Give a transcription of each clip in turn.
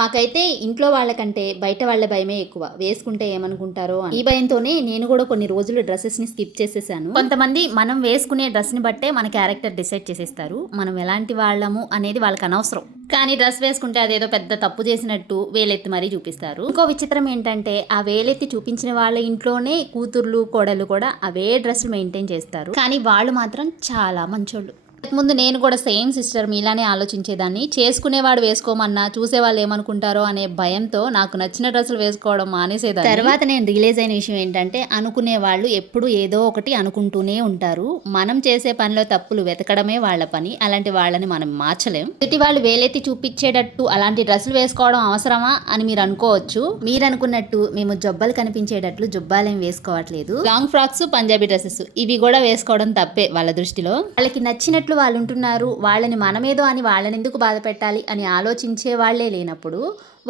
మాకైతే ఇంట్లో వాళ్ళకంటే బయట వాళ్ళ భయమే ఎక్కువ. వేసుకుంటే ఏమనుకుంటారో అని. ఈ భయంతోనే నేను కూడా కొన్ని రోజులు డ్రెస్సెస్‌ని స్కిప్ చేసేసాను. కొంతమంది మనం వేసుకునే డ్రెస్‌ని బట్టే మన క్యారెక్టర్ డిసైడ్ చేసేస్తారు. మనం ఎలాంటి వాళ్ళము అనేది వాళ్ళకి అనవసరం. కానీ డ్రెస్ వేసుకుంటే అదేదో పెద్ద తప్పు చేసినట్టు వేలెత్తి మరీ చూపిస్తారు. ఇంకో విచిత్రం ఏంటంటే ఆ వేలెత్తి చూపించిన వాళ్ళ ఇంట్లోనే కూతుర్లు, కోడలు కూడా అవే డ్రెస్సులు మెయింటైన్ చేస్తారు. కానీ వాళ్ళు మాత్రం చాలా మంచోళ్ళు. ముందు నేను కూడా సేమ్ సిస్టర్ మీలానే ఆలోచించేదాన్ని. చేసుకునేవాడు వేసుకోమన్నా చూసేవాళ్ళు ఏమనుకుంటారో అనే భయంతో నాకు నచ్చిన డ్రెస్సులు వేసుకోవడం మానేసేదాన్ని. తర్వాత నేను రియలైజ్ అయిన విషయం ఏంటంటే అనుకునే వాళ్ళు ఎప్పుడు ఏదో ఒకటి అనుకుంటూనే ఉంటారు. మనం చేసే పనిలో తప్పులు వెతకడమే వాళ్ళ పని. అలాంటి వాళ్ళని మనం మార్చలేం. ఎదుటి వాళ్ళు వేలెత్తి చూపించేటట్టు అలాంటి డ్రెస్సులు వేసుకోవడం అవసరమా అని మీరు అనుకోవచ్చు. మీరు అనుకున్నట్టు మేము జబ్బలు కనిపించేటట్లు జుబ్బాలేం వేసుకోవట్లేదు. లాంగ్ ఫ్రాక్స్, పంజాబీ డ్రెస్సెస్ ఇవి కూడా వేసుకోవడం తప్పే వాళ్ళ దృష్టిలో. వాళ్ళకి నచ్చినట్టు వాళ్ళు ఉంటున్నారు, వాళ్ళని మనమేదో అని వాళ్ళని ఎందుకు బాధ పెట్టాలి అని ఆలోచించే వాళ్ళే లేనప్పుడు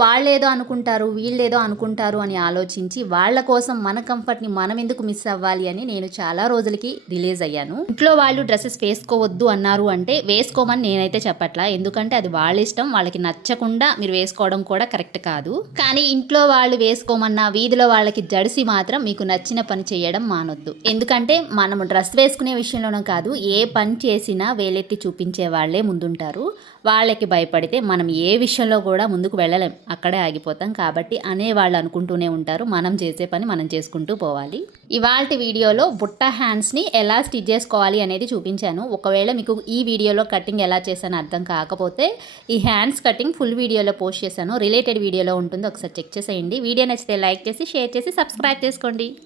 వాళ్ళేదో అనుకుంటారు, వీళ్ళేదో అనుకుంటారు అని ఆలోచించి వాళ్ళ కోసం మన కంఫర్ట్ని మనం ఎందుకు మిస్ అవ్వాలి అని నేను చాలా రోజులకి రిలీజ్ అయ్యాను. ఇంట్లో వాళ్ళు డ్రెస్సెస్ వేసుకోవద్దు అన్నారు అంటే వేసుకోమని నేనైతే చెప్పట్లా. ఎందుకంటే అది వాళ్ళ ఇష్టం. వాళ్ళకి నచ్చకుండా మీరు వేసుకోవడం కూడా కరెక్ట్ కాదు. కానీ ఇంట్లో వాళ్ళు వేసుకోమన్నా వీధిలో వాళ్ళకి జడిసి మాత్రం మీకు నచ్చిన పని చేయడం మానొద్దు. ఎందుకంటే మనం డ్రెస్ వేసుకునే విషయంలోనూ కాదు, ఏ పని చేసినా వేలెత్తి చూపించే వాళ్ళే ముందుంటారు. వాళ్ళకి భయపడితే మనం ఏ విషయంలో కూడా ముందుకు వెళ్ళలేం, అక్కడే ఆగిపోతాం. కాబట్టి అనేవాళ్ళు అనుకుంటూనే ఉంటారు. మనం చేసే పని మనం చేసుకుంటూ పోవాలి. ఇవాల్టి వీడియోలో బుట్ట హ్యాండ్స్ని ఎలా స్టిచ్ చేసుకోవాలి అనేది చూపించాను. ఒకవేళ మీకు ఈ వీడియోలో కటింగ్ ఎలా చేశానో అర్థం కాకపోతే ఈ హ్యాండ్స్ కటింగ్ ఫుల్ వీడియోలో పోస్ట్ చేశాను. రిలేటెడ్ వీడియోలో ఉంటుంది, ఒకసారి చెక్ చేసేయండి. వీడియో నచ్చితే లైక్ చేసి షేర్ చేసి సబ్స్క్రైబ్ చేసుకోండి.